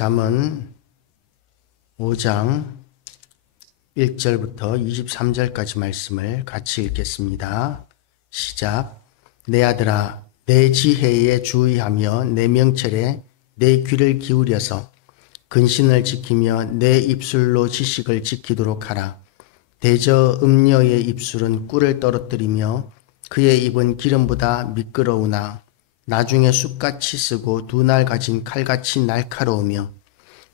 잠언 5장 1절부터 23절까지 말씀을 같이 읽겠습니다. 시작. 내 아들아, 내 지혜에 주의하며 내 명철에 내 귀를 기울여서 근신을 지키며 내 입술로 지식을 지키도록 하라. 대저 음녀의 입술은 꿀을 떨어뜨리며 그의 입은 기름보다 미끄러우나 나중에 쑥같이 쓰고 두 날 가진 칼같이 날카로우며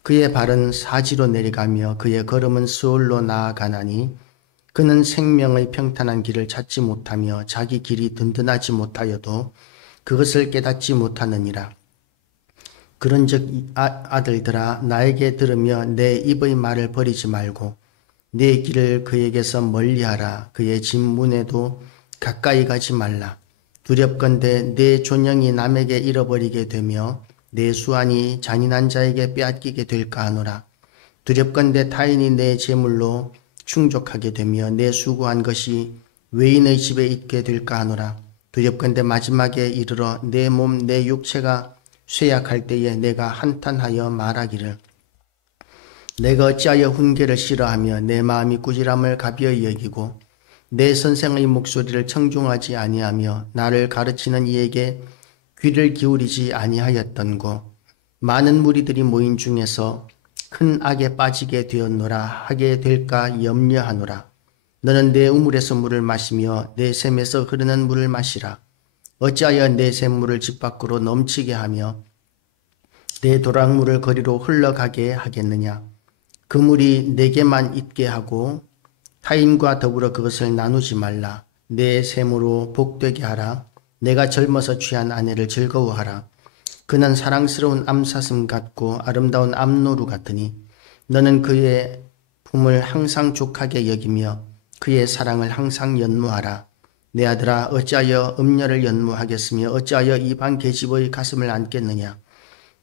그의 발은 사지로 내려가며 그의 걸음은 스올로 나아가나니 그는 생명의 평탄한 길을 찾지 못하며 자기 길이 든든하지 못하여도 그것을 깨닫지 못하느니라. 그런즉 아들들아, 나에게 들으며 내 입의 말을 버리지 말고 내 길을 그에게서 멀리하라. 그의 집 문에도 가까이 가지 말라. 두렵건대 내 존영이 남에게 잃어버리게 되며 내 수완이 잔인한 자에게 빼앗기게 될까 하노라. 두렵건대 타인이 내 재물로 충족하게 되며 내 수고한 것이 외인의 집에 있게 될까 하노라. 두렵건대 마지막에 이르러 내 몸 내 육체가 쇠약할 때에 내가 한탄하여 말하기를 내가 어찌하여 훈계를 싫어하며 내 마음이 꾸지람을 가벼이 여기고 내 선생의 목소리를 청중하지 아니하며 나를 가르치는 이에게 귀를 기울이지 아니하였던고. 많은 무리들이 모인 중에서 큰 악에 빠지게 되었노라 하게 될까 염려하노라. 너는 내 우물에서 물을 마시며 내 샘에서 흐르는 물을 마시라. 어찌하여 내 샘물을 집 밖으로 넘치게 하며 내 도랑물을 거리로 흘러가게 하겠느냐. 그 물이 내게만 있게 하고 타인과 더불어 그것을 나누지 말라. 내 샘으로 복되게 하라. 내가 젊어서 취한 아내를 즐거워하라. 그는 사랑스러운 암사슴 같고 아름다운 암노루 같으니 너는 그의 품을 항상 족하게 여기며 그의 사랑을 항상 연무하라. 내 아들아, 어찌하여 음녀를 연무하겠으며 어찌하여 이방 계집의 가슴을 안겠느냐.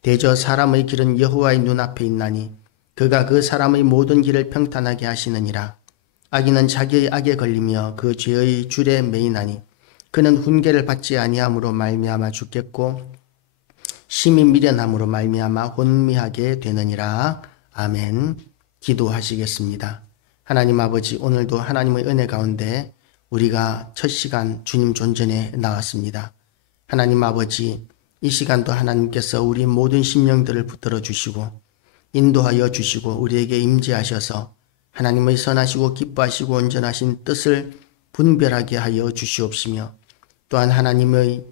대저 사람의 길은 여호와의 눈앞에 있나니 그가 그 사람의 모든 길을 평탄하게 하시느니라. 악인은 자기의 악에 걸리며 그 죄의 줄에 매이나니 그는 훈계를 받지 아니함으로 말미암아 죽겠고 심히 미련함으로 말미암아 혼미하게 되느니라. 아멘. 기도하시겠습니다. 하나님 아버지, 오늘도 하나님의 은혜 가운데 우리가 첫 시간 주님 존전에 나왔습니다. 하나님 아버지, 이 시간도 하나님께서 우리 모든 심령들을 붙들어 주시고 인도하여 주시고 우리에게 임재하셔서 하나님의 선하시고 기뻐하시고 온전하신 뜻을 분별하게 하여 주시옵시며 또한 하나님의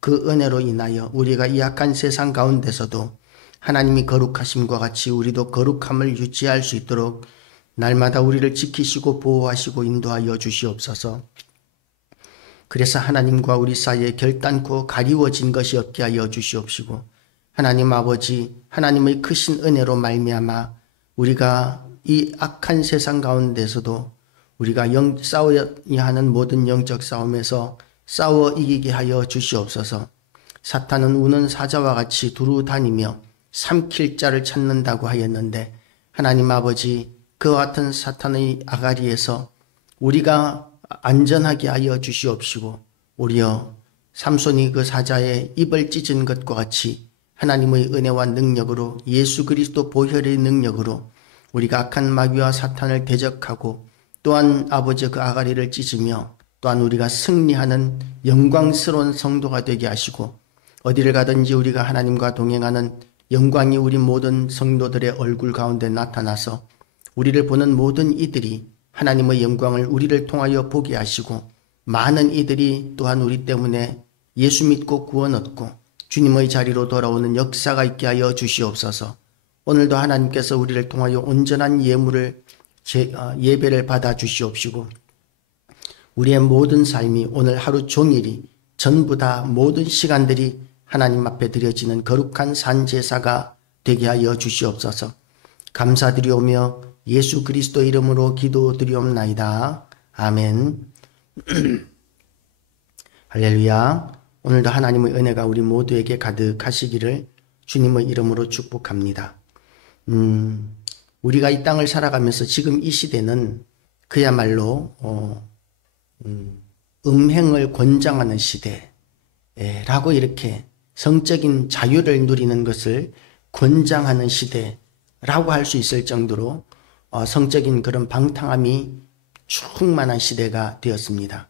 그 은혜로 인하여 우리가 이 악한 세상 가운데서도 하나님이 거룩하심과 같이 우리도 거룩함을 유지할 수 있도록 날마다 우리를 지키시고 보호하시고 인도하여 주시옵소서. 그래서 하나님과 우리 사이에 결단코 가리워진 것이 없게 하여 주시옵시고 하나님 아버지, 하나님의 크신 은혜로 말미암아 우리가 이 악한 세상 가운데서도 우리가 싸워야 하는 모든 영적 싸움에서 싸워 이기게 하여 주시옵소서. 사탄은 우는 사자와 같이 두루 다니며 삼킬 자를 찾는다고 하였는데 하나님 아버지, 그와 같은 사탄의 아가리에서 우리가 안전하게 하여 주시옵시고 오히려 삼손이 그 사자의 입을 찢은 것과 같이 하나님의 은혜와 능력으로 예수 그리스도 보혈의 능력으로 우리가 악한 마귀와 사탄을 대적하고 또한 아버지 그 아가리를 찢으며 또한 우리가 승리하는 영광스러운 성도가 되게 하시고 어디를 가든지 우리가 하나님과 동행하는 영광이 우리 모든 성도들의 얼굴 가운데 나타나서 우리를 보는 모든 이들이 하나님의 영광을 우리를 통하여 보게 하시고 많은 이들이 또한 우리 때문에 예수 믿고 구원 얻고 주님의 자리로 돌아오는 역사가 있게 하여 주시옵소서. 오늘도 하나님께서 우리를 통하여 온전한 예배를 받아 주시옵시고 우리의 모든 삶이 오늘 하루 종일이 전부 다 모든 시간들이 하나님 앞에 드려지는 거룩한 산제사가 되게 하여 주시옵소서. 감사드리오며 예수 그리스도 이름으로 기도드리옵나이다. 아멘. 할렐루야. 오늘도 하나님의 은혜가 우리 모두에게 가득하시기를 주님의 이름으로 축복합니다. 우리가 이 땅을 살아가면서 지금 이 시대는 그야말로 음행을 권장하는 시대라고 이렇게 성적인 자유를 누리는 것을 권장하는 시대라고 할 수 있을 정도로 성적인 그런 방탕함이 충만한 시대가 되었습니다.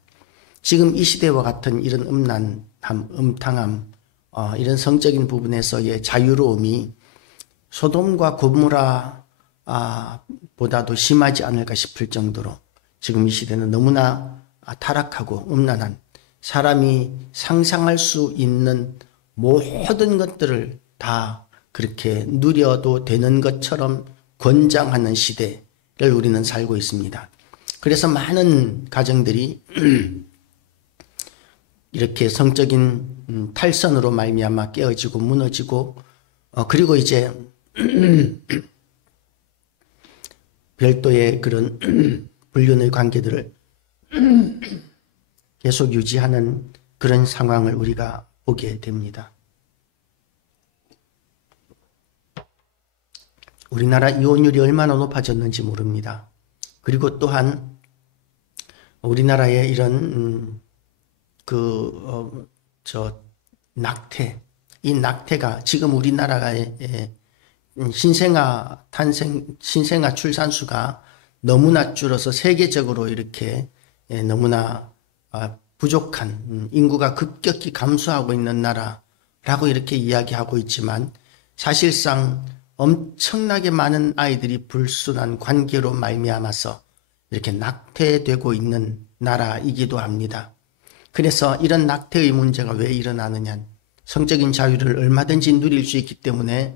지금 이 시대와 같은 이런 음탕함, 이런 성적인 부분에서의 자유로움이 소돔과 고모라 보다도 심하지 않을까 싶을 정도로 지금 이 시대는 너무나 타락하고 음란한, 사람이 상상할 수 있는 모든 것들을 다 그렇게 누려도 되는 것처럼 권장하는 시대를 우리는 살고 있습니다. 그래서 많은 가정들이 이렇게 성적인 탈선으로 말미암아 깨어지고 무너지고, 그리고 이제 별도의 그런 불륜의 관계들을 계속 유지하는 그런 상황을 우리가 보게 됩니다. 우리나라 이혼율이 얼마나 높아졌는지 모릅니다. 그리고 또한 우리나라의 이런 낙태, 이 낙태가 지금 우리나라의 신생아 출산수가 너무나 줄어서 세계적으로 이렇게 너무나 부족한, 인구가 급격히 감소하고 있는 나라라고 이렇게 이야기하고 있지만, 사실상 엄청나게 많은 아이들이 불순한 관계로 말미암아서 이렇게 낙태되고 있는 나라이기도 합니다. 그래서 이런 낙태의 문제가 왜 일어나느냐, 성적인 자유를 얼마든지 누릴 수 있기 때문에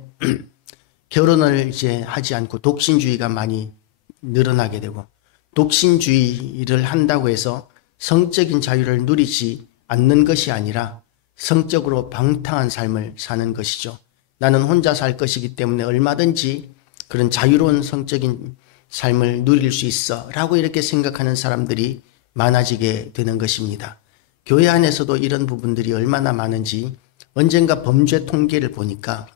결혼을 이제 하지 않고 독신주의가 많이 늘어나게 되고, 독신주의를 한다고 해서 성적인 자유를 누리지 않는 것이 아니라 성적으로 방탕한 삶을 사는 것이죠. 나는 혼자 살 것이기 때문에 얼마든지 그런 자유로운 성적인 삶을 누릴 수 있어 라고 이렇게 생각하는 사람들이 많아지게 되는 것입니다. 교회 안에서도 이런 부분들이 얼마나 많은지 언젠가 범죄 통계를 보니까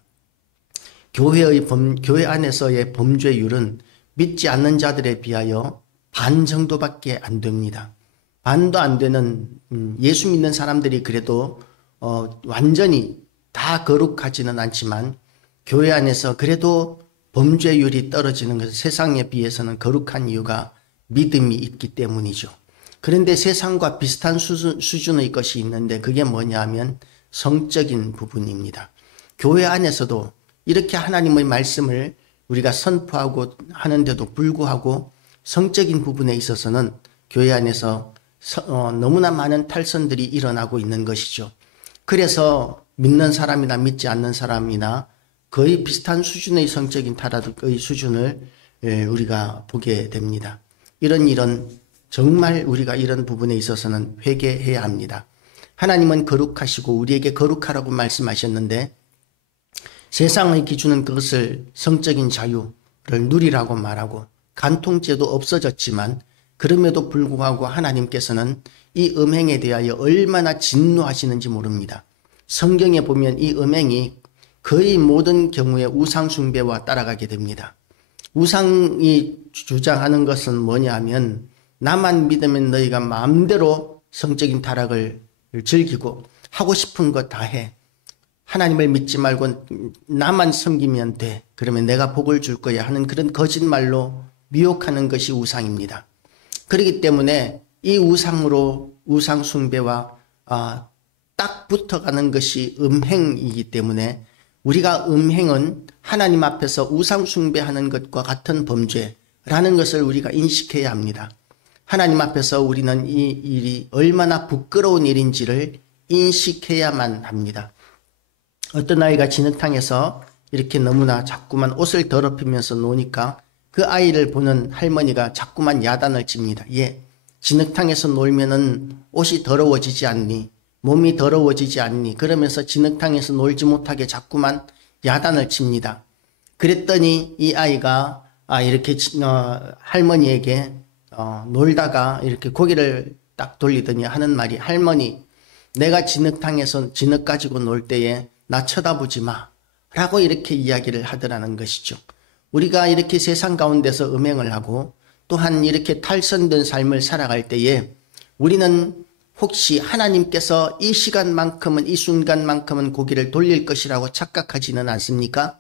교회 안에서의 범죄율은 믿지 않는 자들에 비하여 반 정도밖에 안 됩니다. 반도 안 되는 예수 믿는 사람들이 그래도 완전히 다 거룩하지는 않지만 교회 안에서 그래도 범죄율이 떨어지는 것은 세상에 비해서는 거룩한 이유가 믿음이 있기 때문이죠. 그런데 세상과 비슷한 수준의 것이 있는데 그게 뭐냐 하면 성적인 부분입니다. 교회 안에서도 이렇게 하나님의 말씀을 우리가 선포하고 하는데도 불구하고 성적인 부분에 있어서는 교회 안에서 너무나 많은 탈선들이 일어나고 있는 것이죠. 그래서 믿는 사람이나 믿지 않는 사람이나 거의 비슷한 수준의 성적인 타락의 수준을 우리가 보게 됩니다. 이런 정말 우리가 이런 부분에 있어서는 회개해야 합니다. 하나님은 거룩하시고 우리에게 거룩하라고 말씀하셨는데 세상의 기준은 그것을 성적인 자유를 누리라고 말하고 간통죄도 없어졌지만 그럼에도 불구하고 하나님께서는 이 음행에 대하여 얼마나 진노하시는지 모릅니다. 성경에 보면 이 음행이 거의 모든 경우에 우상 숭배와 따라가게 됩니다. 우상이 주장하는 것은 뭐냐 하면 나만 믿으면 너희가 마음대로 성적인 타락을 즐기고 하고 싶은 거 다 해. 하나님을 믿지 말고 나만 섬기면 돼. 그러면 내가 복을 줄 거야 하는 그런 거짓말로 미혹하는 것이 우상입니다. 그렇기 때문에 이 우상으로 우상 숭배와 딱 붙어가는 것이 음행이기 때문에 우리가 음행은 하나님 앞에서 우상 숭배하는 것과 같은 범죄라는 것을 우리가 인식해야 합니다. 하나님 앞에서 우리는 이 일이 얼마나 부끄러운 일인지를 인식해야만 합니다. 어떤 아이가 진흙탕에서 이렇게 너무나 자꾸만 옷을 더럽히면서 노니까 그 아이를 보는 할머니가 자꾸만 야단을 칩니다. 진흙탕에서 놀면은 옷이 더러워지지 않니? 몸이 더러워지지 않니? 그러면서 진흙탕에서 놀지 못하게 자꾸만 야단을 칩니다. 그랬더니 이 아이가 이렇게 할머니에게 놀다가 이렇게 고개를 딱 돌리더니 하는 말이, 할머니, 내가 진흙탕에서 진흙 가지고 놀 때에 나 쳐다보지 마 라고 이렇게 이야기를 하더라는 것이죠. 우리가 이렇게 세상 가운데서 음행을 하고 또한 이렇게 탈선된 삶을 살아갈 때에 우리는 혹시 하나님께서 이 시간만큼은, 이 순간만큼은 고개를 돌릴 것이라고 착각하지는 않습니까?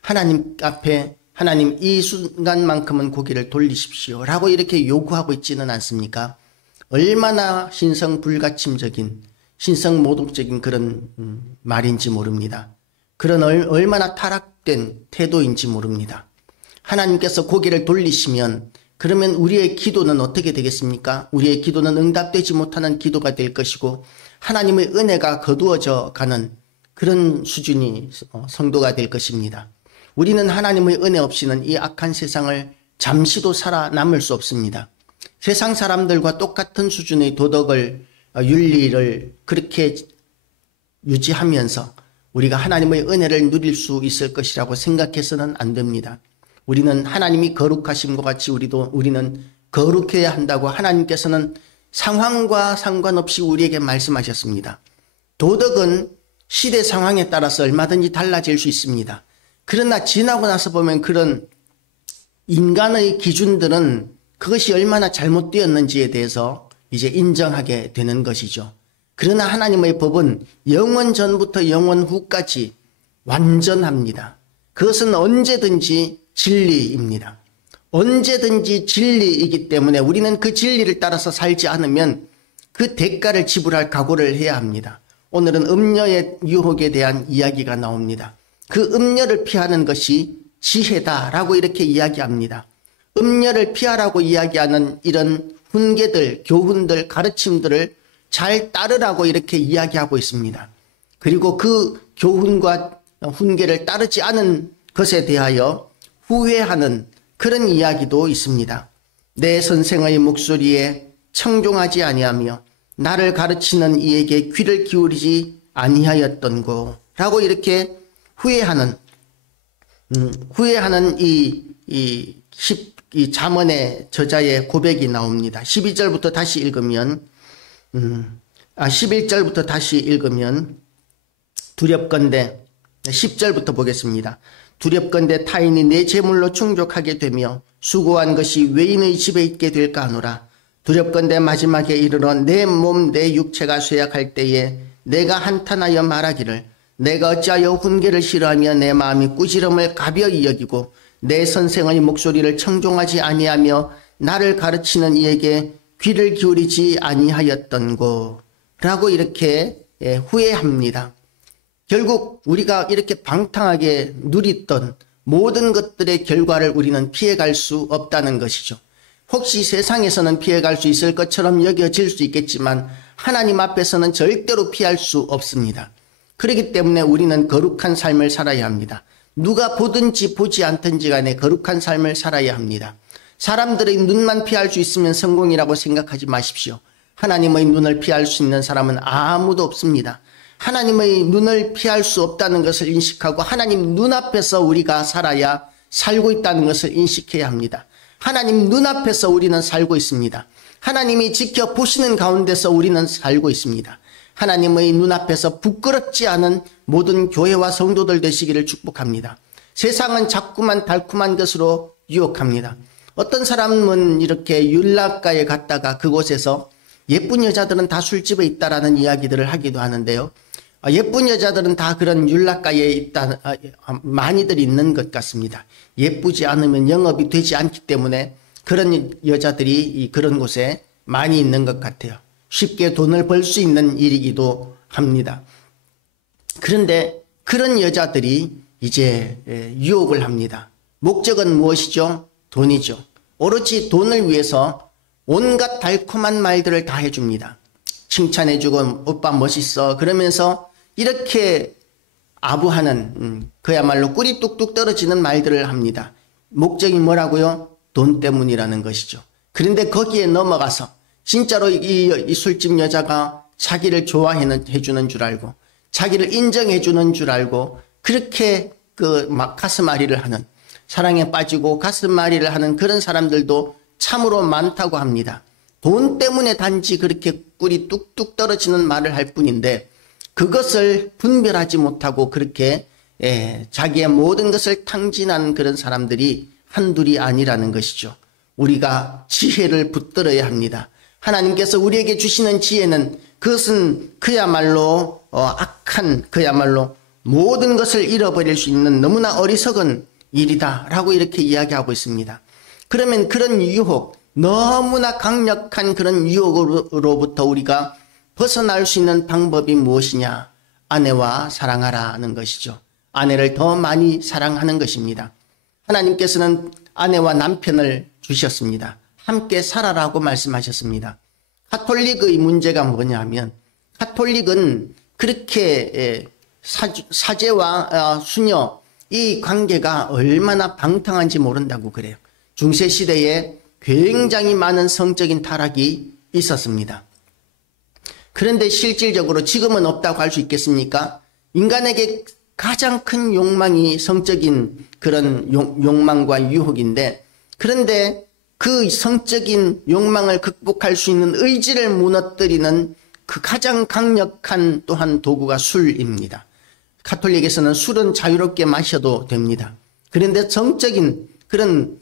하나님 앞에 하나님 이 순간만큼은 고개를 돌리십시오 라고 이렇게 요구하고 있지는 않습니까? 얼마나 신성 불가침적인 신성 모독적인 그런 말인지 모릅니다. 그런 얼마나 타락된 태도인지 모릅니다. 하나님께서 고개를 돌리시면 그러면 우리의 기도는 어떻게 되겠습니까? 우리의 기도는 응답되지 못하는 기도가 될 것이고 하나님의 은혜가 거두어져 가는 그런 수준이 성도가 될 것입니다. 우리는 하나님의 은혜 없이는 이 악한 세상을 잠시도 살아남을 수 없습니다. 세상 사람들과 똑같은 수준의 도덕을 윤리를 그렇게 유지하면서 우리가 하나님의 은혜를 누릴 수 있을 것이라고 생각해서는 안 됩니다. 우리는 하나님이 거룩하심과 같이 우리는 거룩해야 한다고 하나님께서는 상황과 상관없이 우리에게 말씀하셨습니다. 도덕은 시대 상황에 따라서 얼마든지 달라질 수 있습니다. 그러나 지나고 나서 보면 그런 인간의 기준들은 그것이 얼마나 잘못되었는지에 대해서 이제 인정하게 되는 것이죠. 그러나 하나님의 법은 영원 전부터 영원 후까지 완전합니다. 그것은 언제든지 진리입니다. 언제든지 진리이기 때문에 우리는 그 진리를 따라서 살지 않으면 그 대가를 지불할 각오를 해야 합니다. 오늘은 음녀의 유혹에 대한 이야기가 나옵니다. 그 음녀를 피하는 것이 지혜다라고 이렇게 이야기합니다. 음녀를 피하라고 이야기하는 이런 훈계들, 교훈들, 가르침들을 잘 따르라고 이렇게 이야기하고 있습니다. 그리고 그 교훈과 훈계를 따르지 않은 것에 대하여 후회하는 그런 이야기도 있습니다. 내 선생의 목소리에 청종하지 아니하며 나를 가르치는 이에게 귀를 기울이지 아니하였던고 라고 이렇게 후회하는 이 잠언의 저자의 고백이 나옵니다. 12절부터 다시 읽으면 11절부터 다시 읽으면 두렵건대 10절부터 보겠습니다. 두렵건대 타인이 내 재물로 충족하게 되며 수고한 것이 외인의 집에 있게 될까 하노라. 두렵건대 마지막에 이르러 내 몸 내 육체가 쇠약할 때에 내가 한탄하여 말하기를 내가 어찌하여 훈계를 싫어하며 내 마음이 꾸지람을 가벼이 여기고 내 선생의 목소리를 청종하지 아니하며 나를 가르치는 이에게 귀를 기울이지 아니하였던고 라고 이렇게 후회합니다. 결국 우리가 이렇게 방탕하게 누렸던 모든 것들의 결과를 우리는 피해갈 수 없다는 것이죠. 혹시 세상에서는 피해갈 수 있을 것처럼 여겨질 수 있겠지만 하나님 앞에서는 절대로 피할 수 없습니다. 그렇기 때문에 우리는 거룩한 삶을 살아야 합니다. 누가 보든지 보지 않든지 간에 거룩한 삶을 살아야 합니다. 사람들의 눈만 피할 수 있으면 성공이라고 생각하지 마십시오. 하나님의 눈을 피할 수 있는 사람은 아무도 없습니다. 하나님의 눈을 피할 수 없다는 것을 인식하고 하나님 눈앞에서 우리가 살아야 살고 있다는 것을 인식해야 합니다. 하나님 눈앞에서 우리는 살고 있습니다. 하나님이 지켜보시는 가운데서 우리는 살고 있습니다. 하나님의 눈앞에서 부끄럽지 않은 모든 교회와 성도들 되시기를 축복합니다. 세상은 자꾸만 달콤한 것으로 유혹합니다. 어떤 사람은 이렇게 율락가에 갔다가 그곳에서 예쁜 여자들은 다 술집에 있다라는 이야기들을 하기도 하는데요. 예쁜 여자들은 다 그런 율락가에 있다, 많이들 있는 것 같습니다. 예쁘지 않으면 영업이 되지 않기 때문에 그런 여자들이 그런 곳에 많이 있는 것 같아요. 쉽게 돈을 벌 수 있는 일이기도 합니다. 그런데 그런 여자들이 이제 유혹을 합니다. 목적은 무엇이죠? 돈이죠. 오로지 돈을 위해서 온갖 달콤한 말들을 다 해줍니다. 칭찬해주고 오빠 멋있어 그러면서 이렇게 아부하는 그야말로 꿀이 뚝뚝 떨어지는 말들을 합니다. 목적이 뭐라고요? 돈 때문이라는 것이죠. 그런데 거기에 넘어가서 진짜로 이 술집 여자가 자기를 좋아해주는 줄 알고 자기를 인정해주는 줄 알고 그렇게 막 가슴앓이를 하는 사랑에 빠지고 가슴앓이를 하는 그런 사람들도 참으로 많다고 합니다. 돈 때문에 단지 그렇게 꿀이 뚝뚝 떨어지는 말을 할 뿐인데 그것을 분별하지 못하고 그렇게 자기의 모든 것을 탕진하는 그런 사람들이 한둘이 아니라는 것이죠. 우리가 지혜를 붙들어야 합니다. 하나님께서 우리에게 주시는 지혜는 그것은 그야말로 악한 그야말로 모든 것을 잃어버릴 수 있는 너무나 어리석은 일이다 라고 이렇게 이야기하고 있습니다. 그러면 그런 유혹, 너무나 강력한 그런 유혹으로부터 우리가 벗어날 수 있는 방법이 무엇이냐? 아내와 사랑하라는 것이죠. 아내를 더 많이 사랑하는 것입니다. 하나님께서는 아내와 남편을 주셨습니다. 함께 살아라고 말씀하셨습니다. 가톨릭의 문제가 뭐냐면 가톨릭은 그렇게 사제와 수녀 이 관계가 얼마나 방탕한지 모른다고 그래요. 중세시대에 굉장히 많은 성적인 타락이 있었습니다. 그런데 실질적으로 지금은 없다고 할 수 있겠습니까? 인간에게 가장 큰 욕망이 성적인 그런 욕망과 유혹인데, 그런데 그 성적인 욕망을 극복할 수 있는 의지를 무너뜨리는 그 가장 강력한 또한 도구가 술입니다. 가톨릭에서는 술은 자유롭게 마셔도 됩니다. 그런데 성적인 그런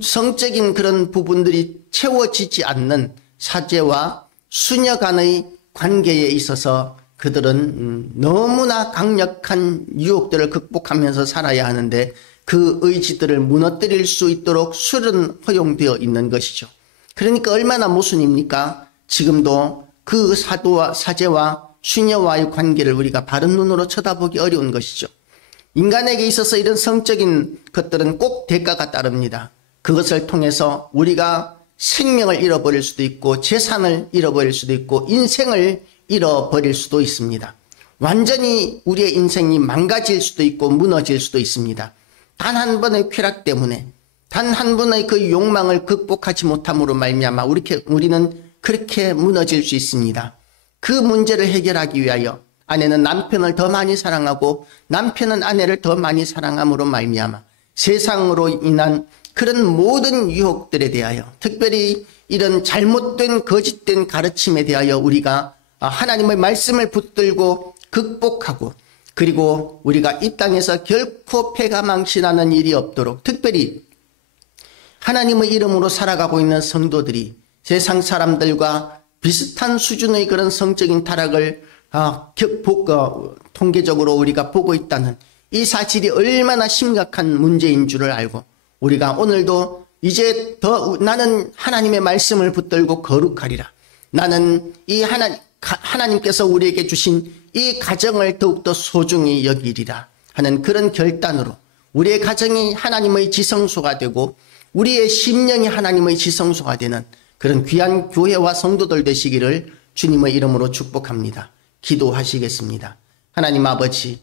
성적인 그런 부분들이 채워지지 않는 사제와 수녀 간의 관계에 있어서 그들은 너무나 강력한 유혹들을 극복하면서 살아야 하는데 그 의지들을 무너뜨릴 수 있도록 술은 허용되어 있는 것이죠. 그러니까 얼마나 모순입니까? 지금도 그 사제와 수녀와의 관계를 우리가 바른 눈으로 쳐다보기 어려운 것이죠. 인간에게 있어서 이런 성적인 것들은 꼭 대가가 따릅니다. 그것을 통해서 우리가 생명을 잃어버릴 수도 있고 재산을 잃어버릴 수도 있고 인생을 잃어버릴 수도 있습니다. 완전히 우리의 인생이 망가질 수도 있고 무너질 수도 있습니다. 단 한 번의 쾌락 때문에, 단 한 번의 그 욕망을 극복하지 못함으로 말미암아 우리는 그렇게 무너질 수 있습니다. 그 문제를 해결하기 위하여 아내는 남편을 더 많이 사랑하고 남편은 아내를 더 많이 사랑함으로 말미암아 세상으로 인한 그런 모든 유혹들에 대하여, 특별히 이런 잘못된 거짓된 가르침에 대하여 우리가 하나님의 말씀을 붙들고 극복하고, 그리고 우리가 이 땅에서 결코 패가 망신하는 일이 없도록, 특별히 하나님의 이름으로 살아가고 있는 성도들이 세상 사람들과 비슷한 수준의 그런 성적인 타락을 통계적으로 우리가 보고 있다는 이 사실이 얼마나 심각한 문제인 줄을 알고, 우리가 오늘도 이제 더 나는 하나님의 말씀을 붙들고 거룩하리라, 나는 이 하나님께서 우리에게 주신 이 가정을 더욱더 소중히 여기리라 하는 그런 결단으로 우리의 가정이 하나님의 지성소가 되고 우리의 심령이 하나님의 지성소가 되는 그런 귀한 교회와 성도들 되시기를 주님의 이름으로 축복합니다. 기도하시겠습니다. 하나님 아버지,